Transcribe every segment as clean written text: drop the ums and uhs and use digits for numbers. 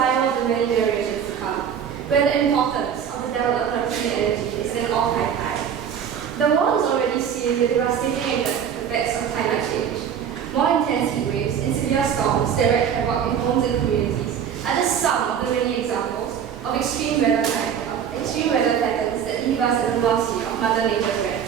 survival of the many generations to come, where the importance of the development of clean energy is at an all-time high. The world is already seeing the devastating effects of climate change. More intense heat waves and severe storms that wreak havoc in homes and communities are just some of the many examples of extreme weather patterns that leave us at the mercy of Mother Nature's wrath.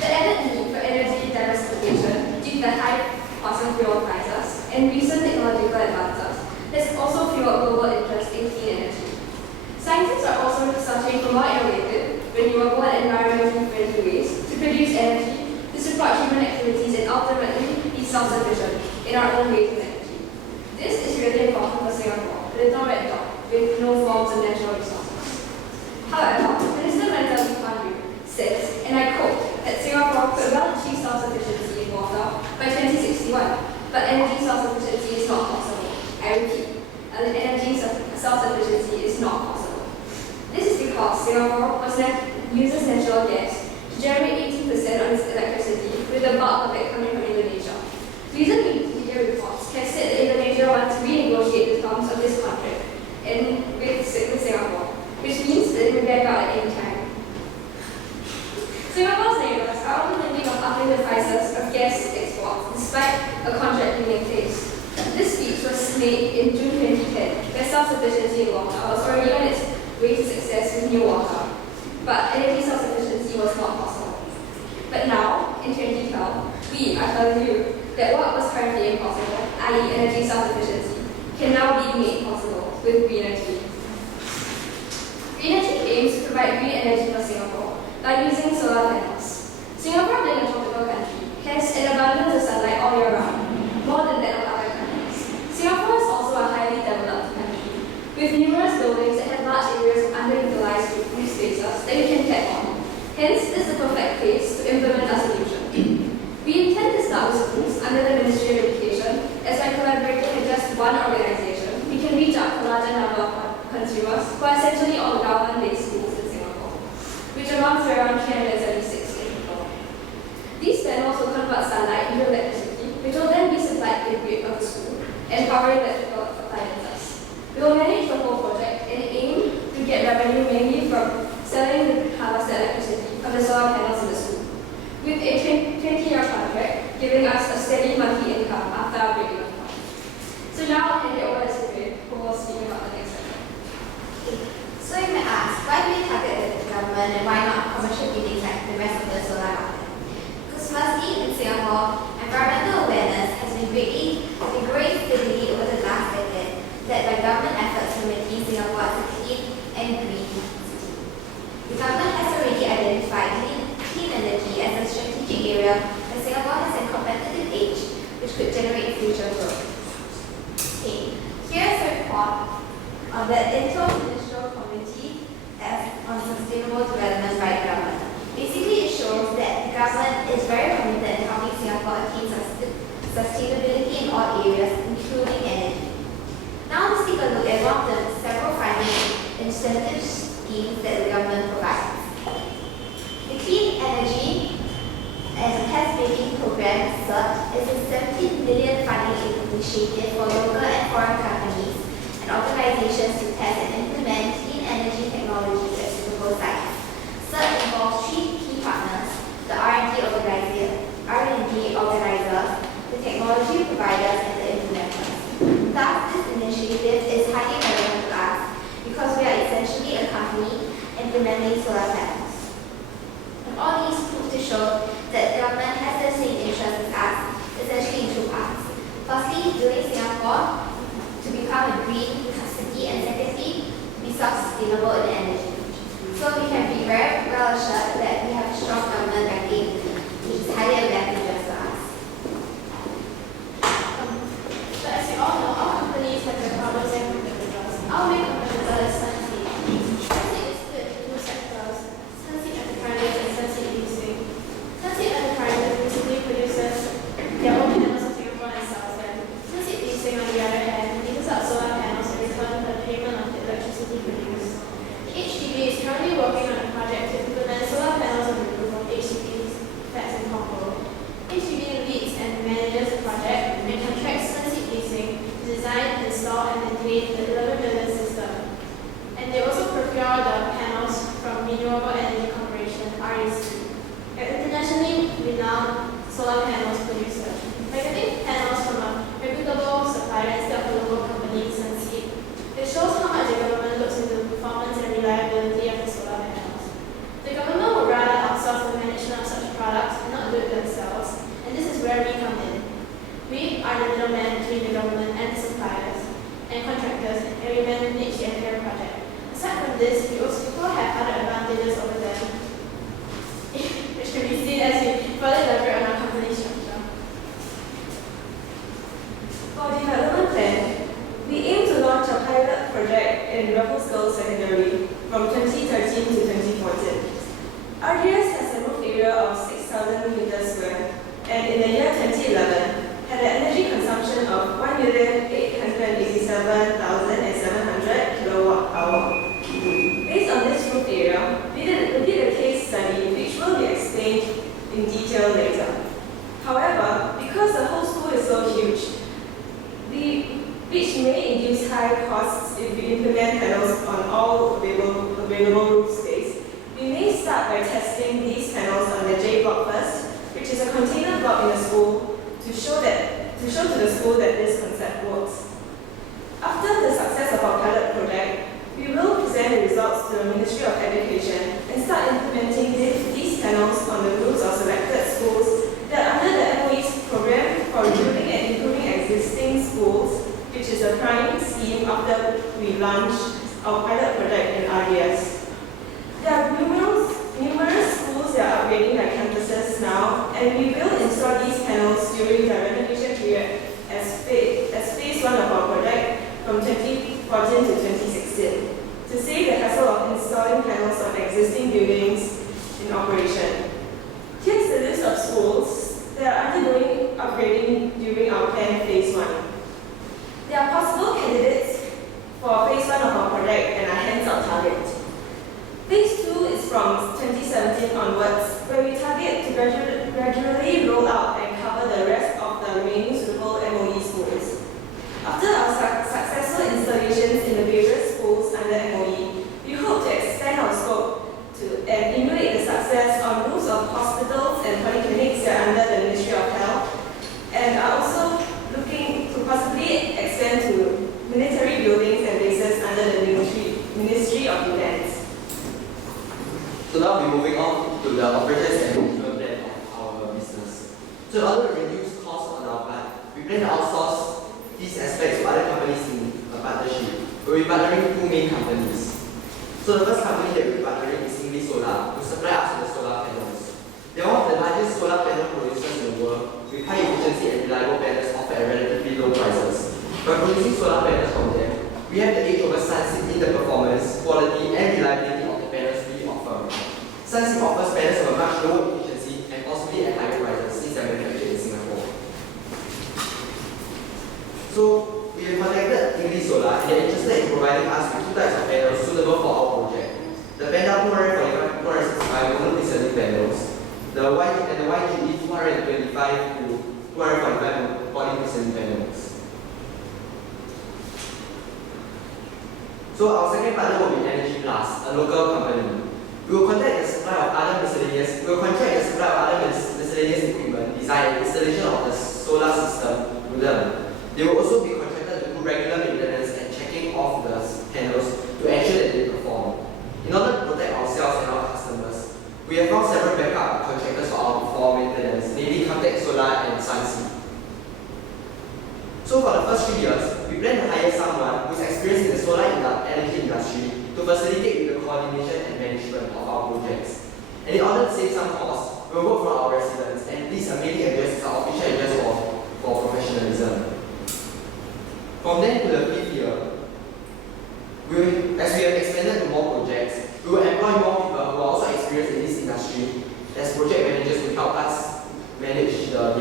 The added need for energy diversification due to the high fossil fuel prices and recent technological advances has also fueled global interest in clean energy. Scientists are also searching for more innovative, renewable and environmentally friendly ways to produce energy to support human activities and ultimately be self-sufficient in our own ways of energy. This is really important for Singapore, a little red dot with no forms of natural resources. However, Minister Menzel says, and I quote, that Singapore could well achieve self-sufficiency in water by 2061, but energy self-sufficiency is not possible. I repeat, energy self-sufficiency is not possible. This is because Singapore uses natural gas to generate 18% of its electricity, with the bulk of it coming from Indonesia. Recent media reports have said that Indonesia wants to renegotiate the terms of this contract with Singapore, which means that it will back out at any time. Singapore's neighbours are also thinking of upping the prices of gas exports despite a contract being in place. This speech was made in June 2010, where self-sufficiency in water was already on its way to success with new water, but energy self-sufficiency was not possible. But now, in 2012, we are telling you that what was currently impossible, i.e. energy self-sufficiency, can now be made possible with GreEnergy. GreEnergy aims to provide green energy for Singapore by using solar panels. Singapore, being a tropical country, has an abundance of sunlight all year round, more than that of other countries. Singapore is also a highly developed country, with numerous buildings that have large areas of underutilized roof spaces that we can tap on. Hence, this is the perfect place to implement our solution. We intend to start with schools under the Ministry of Education, as by collaborating with just one organization, we can reach out to a larger number of consumers who are essentially all government-based schools in Singapore, which amounts to around 376 in total. These panels will convert sunlight into electricity, which will then be supplied to the grid of the school and power electrical appliances. We will manage the whole project and aim to get revenue mainly from selling the harvested electricity from the solar panels in the school, with a 20-year contract giving us a steady monthly income after our break-even point. So now I'll hand it over to Sylvia, who will speak about the next section. So you may ask, why do we target the government and why not commercial buildings like the rest of the solar market? Because firstly, in Singapore, environmental awareness has been growing steadily over the last decade, led by government efforts to maintain Singapore as a clean and green city. The government has already identified clean energy as a strategic area where Singapore has a competitive edge which could generate future growth. Okay, here's a report on the Interministerial Committee on Sustainable Development by the government. Basically, it shows that the government is very committed in helping Singapore attain sustainability in all areas, including energy. Now let's take a look at one of the several financial incentive schemes that the government provides. The Clean Energy and Test Making Program (CERT) is a 17 billion funding initiative for local and foreign companies and organizations to test and implement clean energy technologies at suitable sites. CERT involves 3 key partners: the R&D organizers, the technology providers, and the implementers. Thus, this initiative is highly relevant to us because we are essentially a company implementing solar panels. And all these prove to show that the government has the same interest as us, essentially in 2 parts. Firstly, building Singapore to become a green city, and secondly, be self-sustainable in energy. So we can be very well assured that we have a strong government backing, which is highly advantageous to us. So as you all know, all companies have their problems and competitors. Our main competitor is Sunseap. Sunseap is split into 2 sectors: Sunseap Enterprises and Sunseap Leasing. Sunseap Enterprises basically produces their own panels in Singapore and sells them. Sunseap Leasing, on the other hand, leases out solar panels in return for the payment of the electricity produced. HDB is currently working on a project to implement solar panels on the roof of HDB's flats in Hong Kong. HDB leads and manages the project and contracts Sunseap Leasing to design, install, install and maintain the 11 million system. And they also procure the panels from Renewable Energy Corporation, REC, an internationally renowned solar panels producer. By getting panels from a reputable supplier instead of a local company, Sunseap, it shows how much the government looks into the performance and reliability of the solar panels. The government would rather outsource the management of such products and not do it themselves, and this is where we come in. We are the middleman between the government and the suppliers and contractors, and we manage the entire project. Aside from this, we also have other advantages over them, which can be seen as we further elaborate on our company structure. For development plan, we aim to launch a pilot project in Raffles Girls Secondary from 2013 to 2014. RGS has a roof area of 6,000 meters square, and in the year 2011, had an energy consumption of 1,887,700 kilowatt-hour. Based on this roof area, we did a case study which will be explained in detail later. However, because the whole school is so huge, which may induce high costs if we implement panels on all available roof space, we may start by testing these panels on the J block first, which is a container block in the school, to show to the school that this concept works. After the success of our pilot project, we will present the results to the Ministry of Education and start implementing these panels on the roofs of selected schools that are under the MOE's program for rebuilding and improving existing schools, which is a prime scheme after we launch our pilot project in RDS. There are numerous schools that are upgrading their campuses now, and we will install these panels during the renovation period as phase 1 of our project from 2014 to 2016 to save the hassle of installing panels on existing buildings in operation. Here's the list of schools that are undergoing upgrading during our planned phase 1. There are possible candidates for phase 1 of our project and are hence our target. Phase 2 is from 2017 onwards, where we target to gradually roll out and cover the rest of the remaining suitable MOE schools. After our successful installations in the various schools under MOE, we hope to extend our scope and emulate the success on roofs of hospitals and polyclinics that are under the Ministry of Health, and are also looking to possibly extend to military buildings and bases under the Ministry of Defense. So now we're moving on to the operations and management plan of our business. So in order to reduce costs on our part, we plan to outsource these aspects to other companies in a partnership. We'll be partnering with 2 main companies. So the first company that we'll be partnering is Solar to supply us with the solar panels. They are one of the largest solar panel producers in the world, with high efficiency and reliable panels offered at relatively low prices. By producing solar panels from them, we have the edge over Sunseap in the performance, quality, and reliability of the panels we offer. Sunseap offers panels of a much lower efficiency and possibly at higher prices since they are manufactured in Singapore. So we have contacted Solar and they are interested in providing us with 2 types of panels suitable for our project. The Panda 245-265 mono-crystalline panels, the YGE 225 to 245 polycrystalline panels. So our second partner will be Energy Plus, a local company. We will contract the supply of other miscellaneous equipment, design and installation of the solar system to them. They will also be contracted to do regular maintenance and checking of the panels to ensure that they perform. In order to protect ourselves and our customers, we have found several backup contractors for maintenance, namely Contact Solar and Sunseap. So for the first 3 years, we plan to hire someone who is experienced in the solar energy industry to facilitate with the coordination and management of our projects. And in order to save some costs, we will work for our residents, and this mailing address is our official address for professionalism. From then to the 5th year, as we have expanded to more projects, we will employ more people who are also experienced in this industry as project managers to help us manage the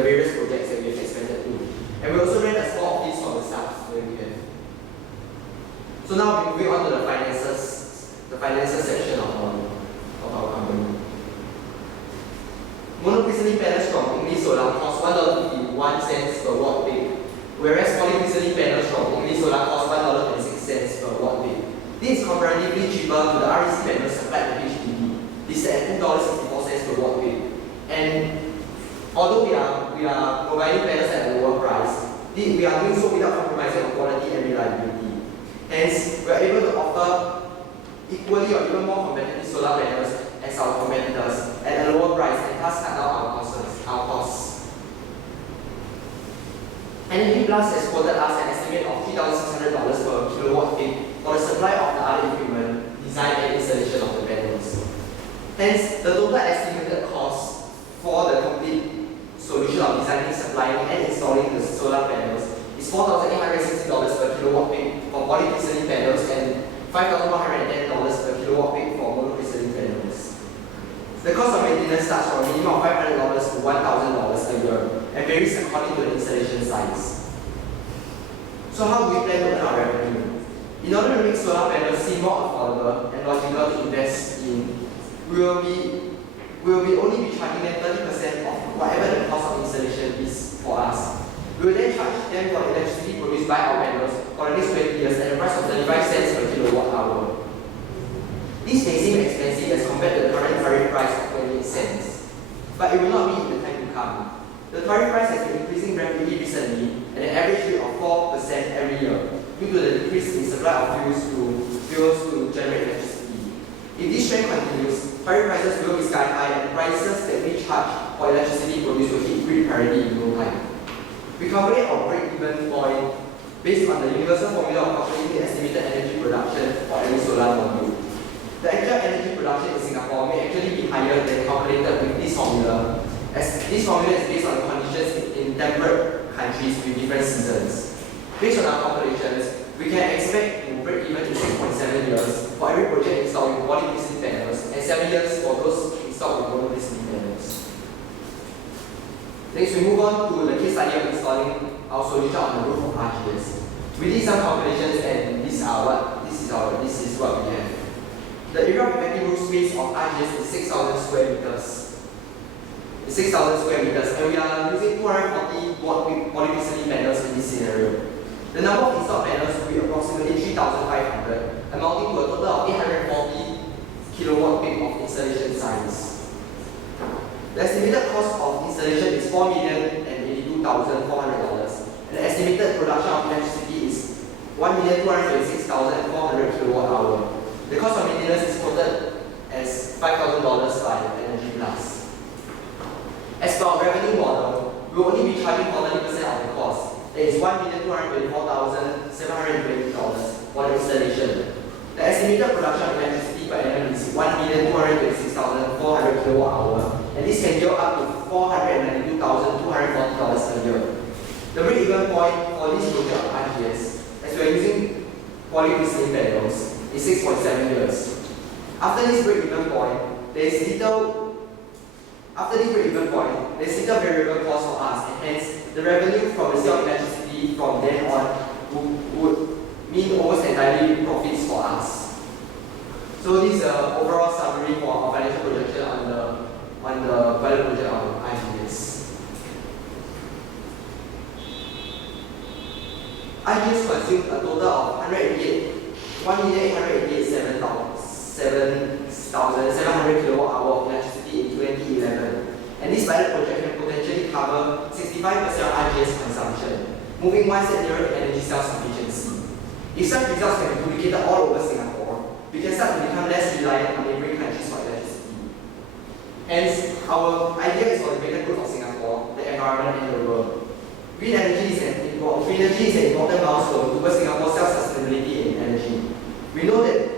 various projects that we have expanded to. And we also rent a small office for the staff where we can. So now we're moving on to the finances section of our company. Monocrystalline panels from Solar cost $1.51 per watt peak, whereas polycrystalline panels from This is comparatively cheaper to the REC panels supplied to HDB. This is at $2.64 per watt peak. And although we are providing panels at a lower price, we are doing so without compromising on quality and reliability. Hence, we are able to offer equally or even more competitive solar panels as our competitors at a lower price and thus cut down our costs. Energy Plus has quoted us an estimate of $3,600 per kilowatt peak for the supply of the other equipment, design and installation of the panels. Hence, the total estimated cost for the complete solution of designing, supplying and installing the solar panels is $4,860 per kilowatt peak for polycrystalline panels and $5,110 per kilowatt peak for monocrystalline panels. The cost of maintenance starts from a minimum of $500 to $1,000 a year and varies according to the installation size. So how do we plan to earn our revenue? In order to make solar panels seem more affordable and logical to invest in, we will only be charging them 30% of whatever the cost of installation is for us. We will then charge them for the electricity produced by our panels for the next 20 years at a price of 35 cents per kilowatt hour. This may seem expensive as compared to the current tariff price of 28 cents, but it will not be in the time to come. The tariff price has been increasing rapidly recently at an average rate of 4% every year due to the decrease in supply of fuels to generate electricity. If this trend continues, tariff prices will be sky high and the prices that we charge for electricity produced will hit grid parity in no time. We calculate our break-even point based on the universal formula of calculating the estimated energy production for any solar module. The actual energy production in Singapore may actually be higher than calculated with this formula, as this formula is based on the conditions in temperate countries with different seasons. Based on our calculations, we can expect to break even in 6.7 years for every project installed with polycrystalline panels and 7 years for those installed with monocrystalline panels. Next, we move on to the case study of installing our solution on the roof of RGS. We did some calculations and this is what we have. The area of effective roof space of RGS is 6,000 square meters. It's 6,000 square meters, and we are using 240 watt polycrystalline panels in this scenario. The number of installed panels will be approximately 3,500, amounting to a total of 840 kilowatt peak of installation size. The estimated cost of installation is $4,082,400, and the estimated production of electricity is 1,226,400 kilowatt hour. The cost of maintenance is quoted as $5,000 by Energy Plus. As for our revenue model, we will only be charging for 30% of the cost. That is $1,224,720 for the installation. The estimated production of electricity per annum is 1,226,400 kilowatt hour, and this can yield up to $492,240 a year. The break-even point for this project of RGS, as we are using polycrystalline panels, is 6.7 years. After this break-even point, there is little variable cost for us, and hence the revenue from the sale of electricity from then on would mean almost entirely profits for us. So this is an overall summary for our financial projection on the pilot project of IGS. IGS consumed a total of 1,887,700 kilowatt hour of electricity in 2011, and this pilot project can potentially cover 65% of IGS consumption, moving one step nearer to energy self-sufficiency. If such results can be duplicated all over Singapore, we can start to become less reliant on neighboring countries for electricity. Hence, our idea is for the greater good of Singapore, the environment, and the world. Green energy is an important milestone towards Singapore's self-sustainability in energy. We know that